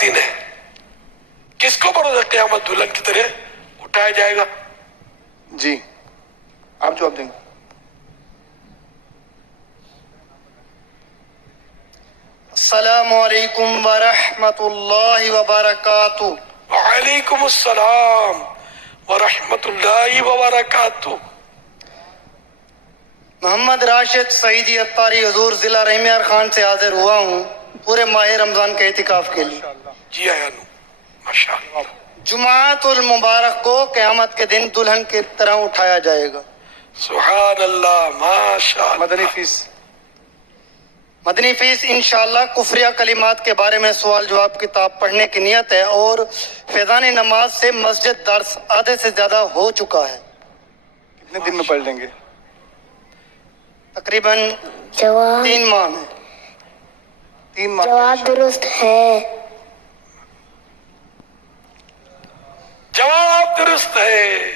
دن ہے. کس کو بروز قیامت دلہن کی طرح اٹھایا جائے گا؟ جی آپ جواب دیں گے. السلام علیکم ورحمۃ اللہ وبرکاتہ. وعلیکم السلام ورحمۃ اللہ وبرکاتہ. محمد راشد سعیدی اتاری حضور ضلع رحمیار خان سے حاضر ہوا ہوں پورے ماہ رمضان کے اعتکاف کے لیے. جی آیا نو ماشاء اللہ. جمعۃ المبارک کو قیامت کے دن دلہن کی طرح اٹھایا جائے گا. سبحان اللہ ماشاء اللہ. مدنی فیس. مدنی فیس انشاءاللہ کفریہ کلمات کے بارے میں سوال جواب کتاب پڑھنے کی نیت ہے اور فیضان نماز سے مسجد درس آدھے سے زیادہ ہو چکا ہے. کتنے دن میں پڑھ لیں گے؟ تقریباً جواب 3 ماہ میں. 3 ماہ. جواب درست ہے. جواب درست ہے.